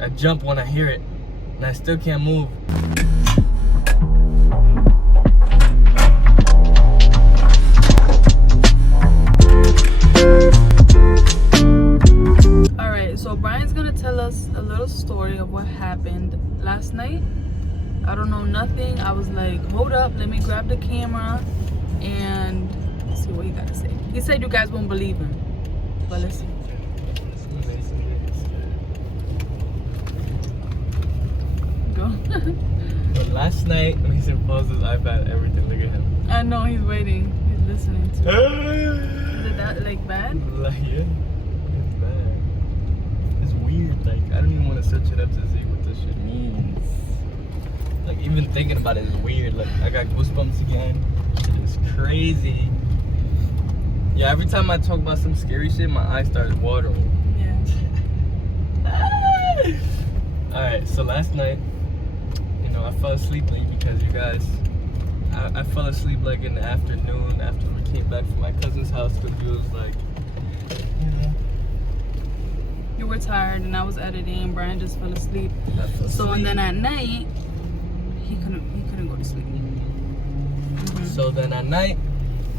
I jump when I hear it, and I still can't move. Alright, so Brian's gonna tell us a little story of what happened last night. I don't know nothing. I was like, hold up, let me grab the camera and see what he got to say. He said you guys won't believe him, but let's see. Go. But last night, Mason paused his iPad, everything. Look at him. I know he's waiting. He's listening to it. Is it that like bad? Like, yeah, it's bad. It's weird. Like, I don't even want to search it up to see what this shit means. Like, even thinking about it is weird. Like, I got goosebumps again. It's crazy. Yeah, every time I talk about some scary shit, my eyes start watering. Yeah. Alright, so last night, I fell asleep late because you guys, I fell asleep like in the afternoon after we came back from my cousin's house because it was like, You were tired and I was editing. Brian just fell asleep. So And then at night, he couldn't go to sleep. Mm-hmm. So then at night,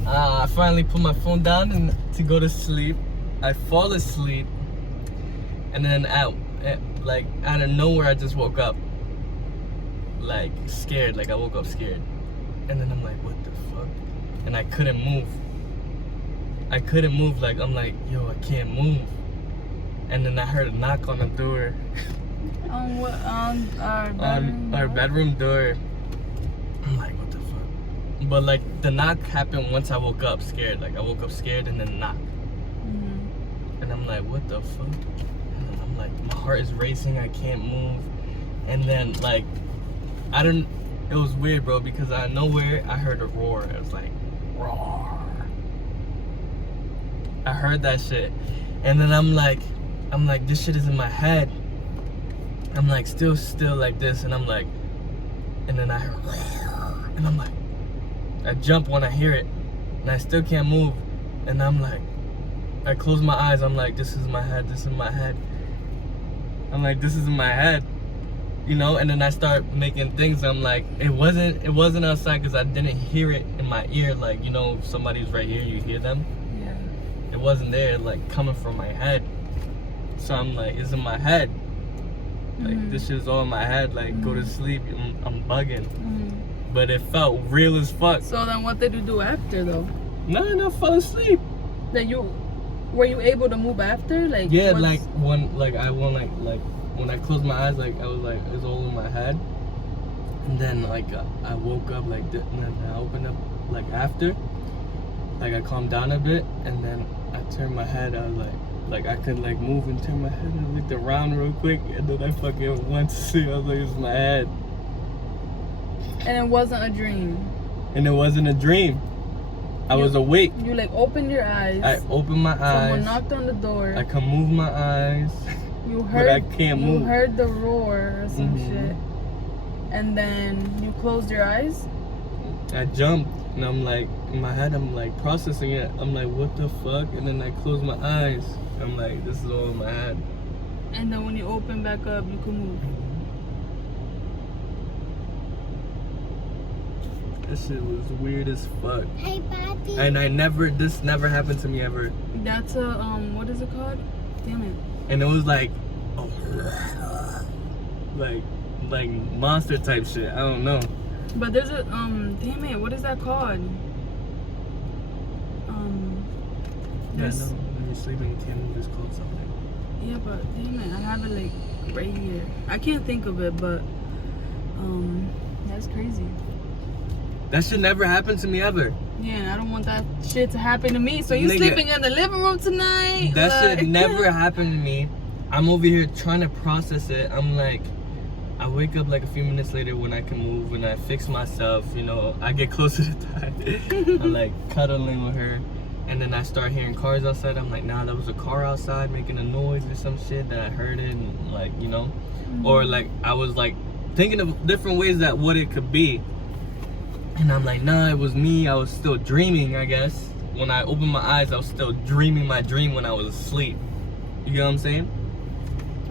I finally put my phone down and to go to sleep. I fall asleep, and then out of nowhere, I just woke up, like scared. Like I woke up scared, and then I'm like, what the fuck? And I couldn't move. Like I'm like, yo, I can't move. And then I heard a knock on the door. On what? On our bedroom? Our bedroom door. I'm like, what the fuck? But like the knock happened once I woke up scared. Like I woke up scared and then knock. Mm-hmm. And I'm like, what the fuck? And then I'm like, my heart is racing. I can't move. And then like, it was weird, bro, because out of nowhere I heard a roar. It was like, roar. I heard that shit. And then I'm like, this shit is in my head. I'm like, still like this. And I'm like, and then I heard, roar. And I'm like, I jump when I hear it. And I still can't move. And I'm like, I close my eyes. I'm like, this is my head. This is my head. I'm like, this is in my head. And then I start making things. I'm like, it wasn't outside because I didn't hear it in my ear. Like, if somebody's right here, you hear them. Yeah. It wasn't there, like coming from my head. So I'm like, it's in my head. Like this shit is all in my head. Like go to sleep. I'm bugging. But it felt real as fuck. So then, what did you do after though? No, I fell asleep. Were you able to move after? Like yeah, when I closed my eyes, like I was like, it's all in my head. And then like I woke up like this, and then I opened up like after, like I calmed down a bit, and then I turned my head. I was like I could like move and turn my head. And I looked around real quick, and then I fucking went to sleep. I was like, it's my head. And it wasn't a dream. And it wasn't a dream. I was awake. You like opened your eyes. I opened my eyes. Someone knocked on the door. I can move my eyes. You heard. But I can't move. You heard the roar or some shit. And then you closed your eyes. I jumped, and I'm like, in my head, I'm like processing it. I'm like, what the fuck? And then I closed my eyes. I'm like, this is all in my head. And then when you open back up, you can move. This shit was weird as fuck. Hey, Papi. And this never happened to me ever. That's a, what is it called? Damn it. And it was like monster type shit. I don't know. But there's a, damn it, what is that called? Yeah, no, when you're sleeping, you can't move. It's called something. Yeah, but damn it, I have it like right here. I can't think of it, but, that's crazy. That shit never happened to me ever. Yeah, and I don't want that shit to happen to me. So you sleeping in the living room tonight? That shit never happened to me. I'm over here trying to process it. I'm like, I wake up like a few minutes later when I can move and I fix myself, I get closer to that. I'm like cuddling with her, and then I start hearing cars outside. I'm like, nah, there was a car outside making a noise or some shit that I heard it, and like, or like I was like thinking of different ways that what it could be. And I'm like, nah, it was me. I was still dreaming, I guess. When I opened my eyes, I was still dreaming my dream when I was asleep. You get what I'm saying?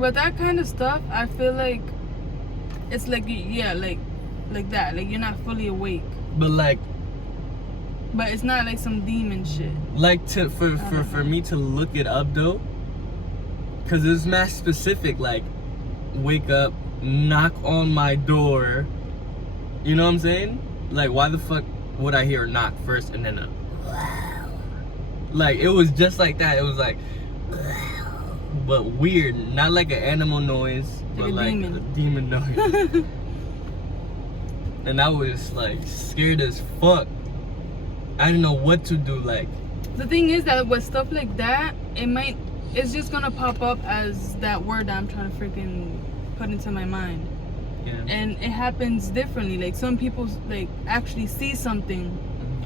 But that kind of stuff, I feel like it's like, yeah, like that. Like you're not fully awake. But like, but it's not like some demon shit. Like for me to look it up though, cause it's mass specific. Like, wake up, knock on my door. You know what I'm saying? Like, why the fuck would I hear a knock first and then a like, it was just like that. It was like, but weird, not like an animal noise, but like a demon noise. And I was like scared as fuck. I didn't know what to do. Like, the thing is that with stuff like that, it's just gonna pop up as that word that I'm trying to freaking put into my mind. yeah. And it happens differently. Like some people like actually see something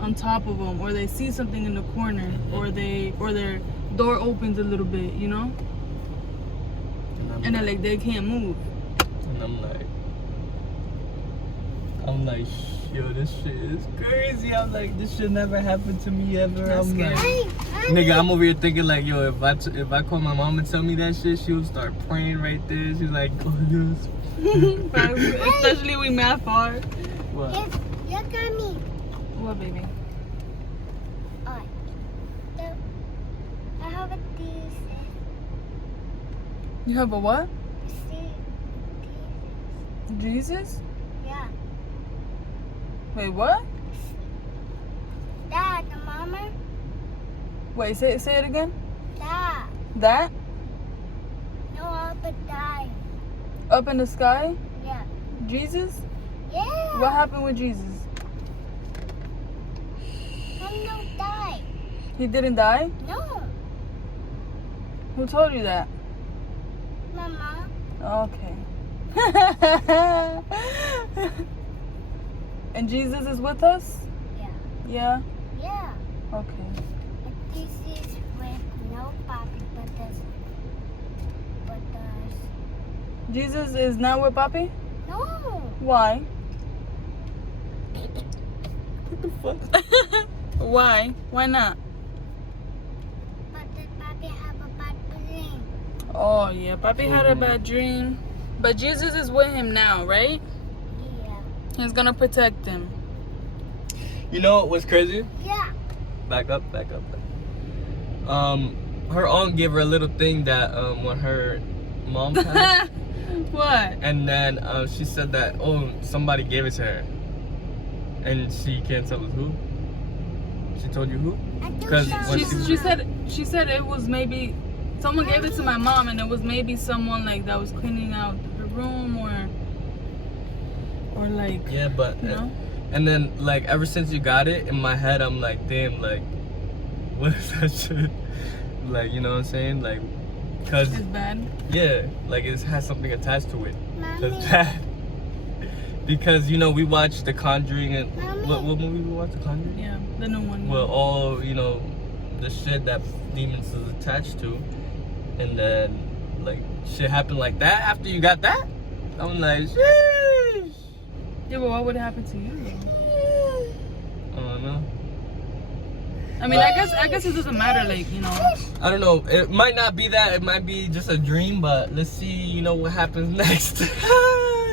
on top of them, or they see something in the corner, or their door opens a little bit, you know, and then like they can't move. And I'm like, yo, this shit is crazy. I'm like, this shit never happened to me ever. That's I'm scary. like, nigga, I'm over here thinking like, yo, if I call my mom and tell me that shit, she would start praying right there. She's like, oh yes. Especially we math far. What? Look at me. What, baby? Alright. So, I have a thesis. You have a what? Thesis. Jesus? Yeah. Wait, what? Dad, the mama. Wait, say it again. Dad. That? No, I'll be dying. Up in the sky? Yeah. Jesus? Yeah. What happened with Jesus? I'm no die. He didn't die? No. Who told you that? Mama. Okay. And Jesus is with us? Yeah. Yeah? Yeah. Okay. But this is with no puppy, but Jesus is not with Papi? no. Why? What the fuck? Why? Why not? But the puppy have a bad dream. Oh, yeah. Papi had a bad dream. But Jesus is with him now, right? Yeah. He's gonna protect him. You know what was crazy? Yeah. Back up. Her aunt gave her a little thing that when her mom passed, What? and then she said that somebody gave it to her, and she can't tell us who. She told you who? I don't 'Cause know. when She said it was maybe someone gave it to my mom, and it was maybe someone like that was cleaning out the room or like, Yeah, but you know. and then like ever since you got it, in my head I'm like, damn, like what is that shit? Like, you know what I'm saying? Like, cause It's bad. yeah, like it has something attached to it. Mommy. Because you know we watched The Conjuring and Mommy. what movie we watched? The Conjuring. Yeah, the new one. Well, all you know, the shit that demons is attached to, and then like shit happened like that after you got that. I'm like, sheesh. Yeah, but what would happen to you though? I don't know. I mean, I guess it doesn't matter, like, you know. I don't know. It might not be that. It might be just a dream. But let's see. You know what happens next?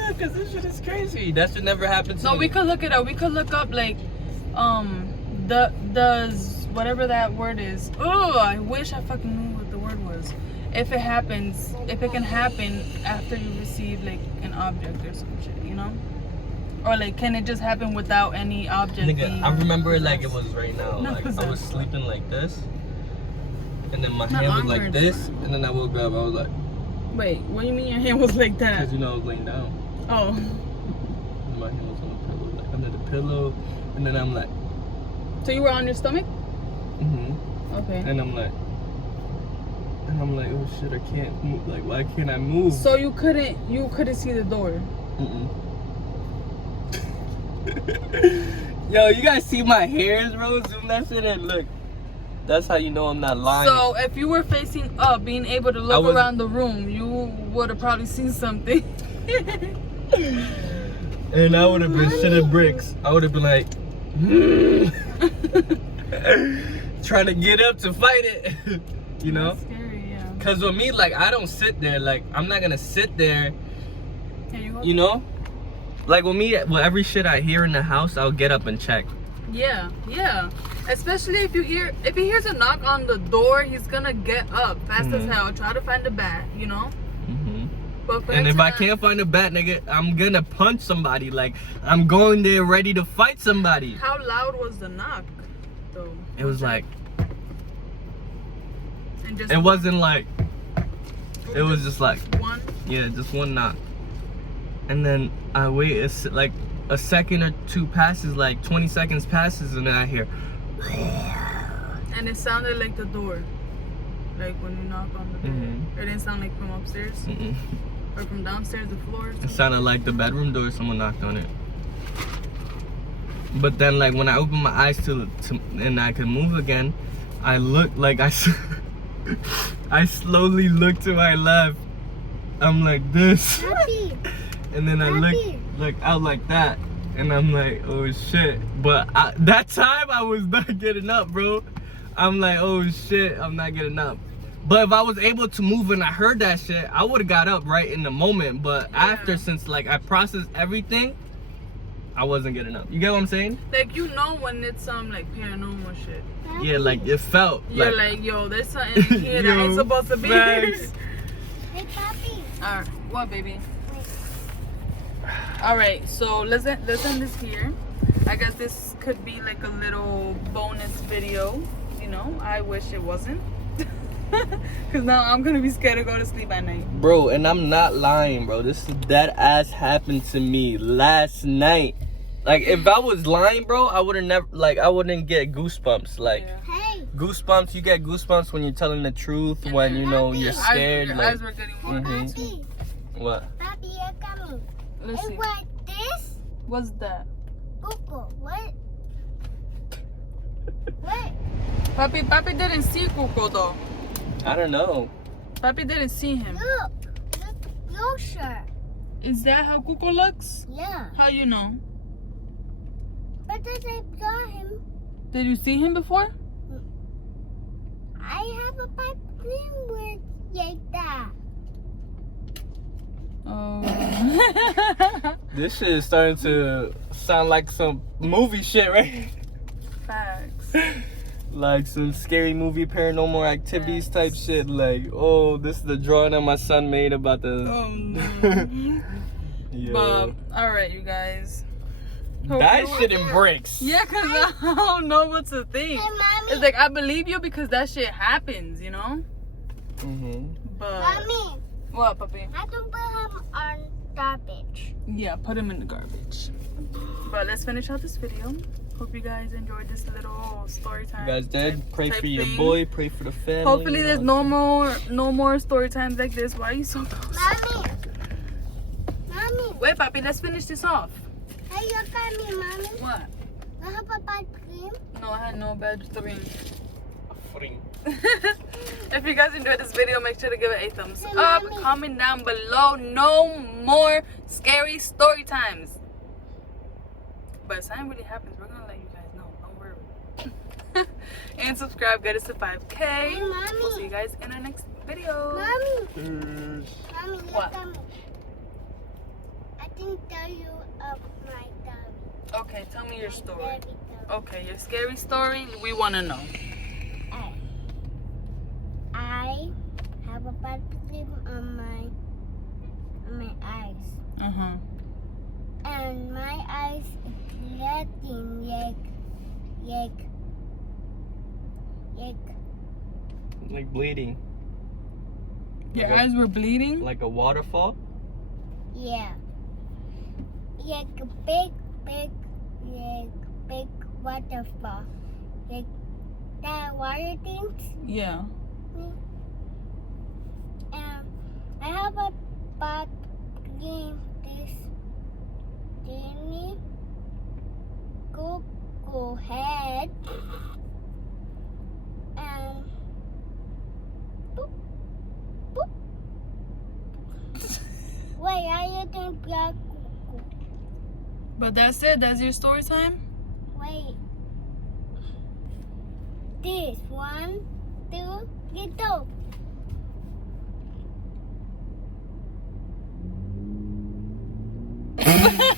Because this shit is crazy. That should never happen to No, me. we could look it up. We could look up like, does whatever that word is. Oh, I wish I fucking knew what the word was. If it happens, if it can happen after you receive like an object or some shit, you know? Or like, can it just happen without any object? Nigga, I remember it like it was right now. Not Like I was possessed. sleeping like this, and then my Not hand was like onwards. this, and then I woke up. I was like, Wait, what do you mean your hand was like that? because you know I was laying down. Oh. And my hand was on the pillow, like under the pillow, and then I'm like, So you were on your stomach? Okay. and I'm like, oh shit, I can't move. Like, why can't I move? So you couldn't see the door. Yo, you guys see my hairs, bro? Zoom that shit in. Look, that's how you know I'm not lying. So if you were facing up, being able to look around the room, you would have probably seen something. And I would have been shitting bricks. I would have been like, trying to get up to fight it. You know? That's scary, yeah. Cause with me, like, I don't sit there. Like, I'm not gonna sit there. Here you go. You know? Like with me, with every shit I hear in the house, I'll get up and check. Yeah, yeah. Especially if he hears a knock on the door, he's gonna get up fast as hell, try to find the bat, you know? But And if I can't find a bat, nigga, I'm gonna punch somebody. Like, I'm going there ready to fight somebody. How loud was the knock, though? It was like, and just it wasn't like, it was just like, one. yeah, just one knock. And then I wait, like a second or two passes, like 20 seconds passes, and then I hear, And it sounded like the door. Like when you knock on the door. It didn't sound like from upstairs? Or from downstairs, the floor? It sounded like the bedroom door, someone knocked on it. But then, like, when I opened my eyes to and I could move again, I looked, like, I slowly looked to my left. I'm like this. Papi, And then I look out like that. And I'm like, oh shit. But that time I was not getting up, bro. I'm like, oh shit, I'm not getting up. But if I was able to move and I heard that shit, I would have got up right in the moment. But after, since like I processed everything, I wasn't getting up. You get what I'm saying? Like, you know when it's some like paranormal shit. Papi. Yeah, like it felt You're like, yo, there's something in here that ain't Yo, supposed to be here. facts. Hey, Papi. Alright, what, baby? Wait. Alright, so let's end this here. I guess this could be like a little bonus video. You know, I wish it wasn't. Because now I'm going to be scared to go to sleep at night. Bro, and I'm not lying, bro. This is dead ass happened to me last night. Like, if I was lying, bro, I would have never, like, I wouldn't get goosebumps. Like, Hey. goosebumps, you get goosebumps when you're telling the truth, when, you know, you're scared. Your Like, eyes were getting Hey, warm. Papi. what? Papi, you're coming. Let's Hey, see. what this? What's that? Google. What? What? Papi didn't see Cuco though. I don't know. Papi didn't see him. Look closer. Is that how Cuco looks? Yeah. How you know? But then I saw him. Did you see him before? I have a pipe clean with like that. Oh. This shit is starting to sound like some movie shit, right? Facts. Like some scary movie, paranormal activities type shit. Like, oh, this is the drawing that my son made about the. Oh no. Yo. But alright, you guys. That shit in bricks. Yeah, cause I don't know what to think. Hey, Mommy. It's like I believe you because that shit happens, you know. Mhm. But Mommy, what, Papi? I can put him on garbage. Yeah, put him in the garbage. But let's finish out this video. Hope you guys enjoyed this little story time. You guys did. Pray type for your thing. boy. Pray for the family. Hopefully there's no more story times like this. Why are you so close? Mommy. Wait, Papi, let's finish this off. Hey, you got me, Mommy. What? I have a pipe clean. No, I had no bad 3. If you guys enjoyed this video, make sure to give it a thumbs Hey, up. Mommy. Comment down below. No more scary story times. But if something really happens, we're gonna let you guys know. Don't worry. And subscribe. Get us to 5K. Hey, Mommy. We'll see you guys in our next video. Mommy. Mommy, look What? at me. I didn't tell you of my dog. Okay, tell me your story. Baby dog. Okay, your scary story. We want to know. I have a pipe clean on my eyes. Uh-huh. And my eyes is letting yak. Like bleeding. Your Like a- eyes were bleeding? Like a waterfall. Yeah. Like a big waterfall. Like that water things. Yeah. And I have a pot clean this tiny Google head. And boop, boop. Wait, I didn't block Google. But that's it. That's your story time? Wait. This 1, 2, 3, go. it.